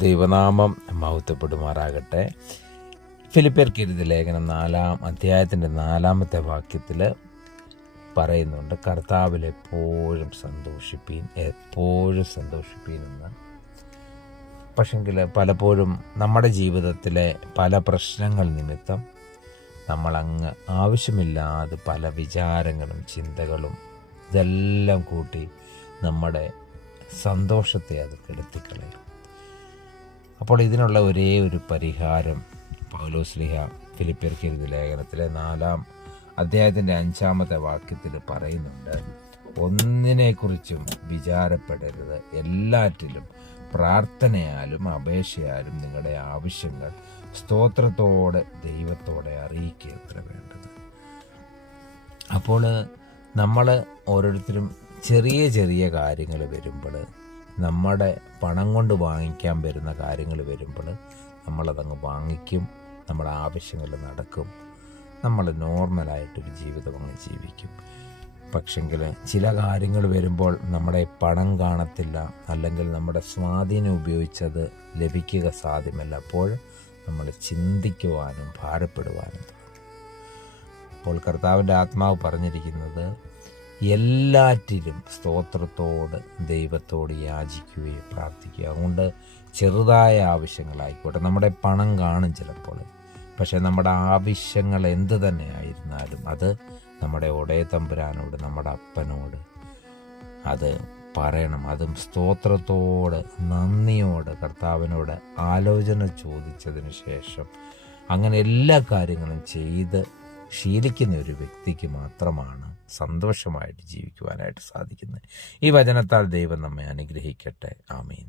ദൈവനാമം മഹത്വപ്പെടുമാറാകട്ടെ. ഫിലിപ്പിയർക്ക് എഴുതിയ ലേഖനം 4-ാം അധ്യായത്തിൻ്റെ 4-ാമത്തെ വാക്യത്തിൽ പറയുന്നുണ്ട്, കർത്താവിൽ എപ്പോഴും സന്തോഷിപ്പീൻ, എപ്പോഴും സന്തോഷിപ്പീൻ എന്ന്. പക്ഷെങ്കിൽ പലപ്പോഴും നമ്മുടെ ജീവിതത്തിലെ പല പ്രശ്നങ്ങൾ നിമിത്തം നമ്മളങ്ങ് ആവശ്യമില്ലാതെ പല വിചാരങ്ങളും ചിന്തകളും ഇതെല്ലാം കൂട്ടി നമ്മുടെ സന്തോഷത്തെ അത് കെടുത്തിക്കളയും. അപ്പോൾ ഇതിനുള്ള ഒരേ ഒരു പരിഹാരം പൗലോസ്ലീഹ ഫിലിപ്പിയർക്ക് എഴുതിയ ലേഖനത്തിലെ 4-ാം അധ്യായത്തിൻ്റെ 5-ാമത്തെ വാക്യത്തിൽ പറയുന്നുണ്ട്, ഒന്നിനെക്കുറിച്ചും വിചാരപ്പെടരുത്, എല്ലാറ്റിലും പ്രാർത്ഥനയാലും അപേക്ഷയാലും നിങ്ങളുടെ ആവശ്യങ്ങൾ സ്തോത്രത്തോടെ ദൈവത്തോടെ അറിയിക്കുക എത്ര വേണ്ടത്. അപ്പോൾ നമ്മൾ ഓരോരുത്തരും ചെറിയ ചെറിയ കാര്യങ്ങൾ വരുമ്പോൾ, നമ്മുടെ പണം കൊണ്ട് വാങ്ങിക്കാൻ വരുന്ന കാര്യങ്ങൾ വരുമ്പോൾ നമ്മളതങ്ങ് വാങ്ങിക്കും, നമ്മുടെ ആവശ്യങ്ങൾ നടക്കും, നമ്മൾ നോർമലായിട്ടൊരു ജീവിതം അങ്ങ് ജീവിക്കും. പക്ഷെങ്കിൽ ചില കാര്യങ്ങൾ വരുമ്പോൾ നമ്മുടെ പണം കാണത്തില്ല, അല്ലെങ്കിൽ നമ്മുടെ സ്വാധീനം ഉപയോഗിച്ചത് ലഭിക്കുക സാധ്യമല്ല. അപ്പോൾ നമ്മൾ ചിന്തിക്കുവാനും ഭാരപ്പെടുവാനും തുടങ്ങും. അപ്പോൾ കർത്താവിൻ്റെ ആത്മാവ് പറഞ്ഞിരിക്കുന്നത്, എല്ലാറ്റിലും സ്തോത്രത്തോട് ദൈവത്തോട് യാചിക്കുകയും പ്രാർത്ഥിക്കുക. അതുകൊണ്ട് ചെറുതായ ആവശ്യങ്ങളായിക്കോട്ടെ, നമ്മുടെ പണം കാണും ചിലപ്പോൾ, പക്ഷേ നമ്മുടെ ആവശ്യങ്ങൾ എന്ത് തന്നെ ആയിരുന്നാലും അത് നമ്മുടെ ഒടയ തമ്പുരാനോട്, നമ്മുടെ അപ്പനോട് അത് പറയണം. അതും സ്തോത്രത്തോട്, നന്ദിയോട് കർത്താവിനോട് ആലോചന ചോദിച്ചതിന് ശേഷം അങ്ങനെ എല്ലാ കാര്യങ്ങളും ചെയ്ത് ശീലിക്കുന്ന ഒരു വ്യക്തിക്ക് മാത്രമാണ് സന്തോഷമായിട്ട് ജീവിക്കുവാനായിട്ട് സാധിക്കുന്നത്. ഈ വചനത്താൽ ദൈവം നമ്മെ അനുഗ്രഹിക്കട്ടെ. ആമീൻ.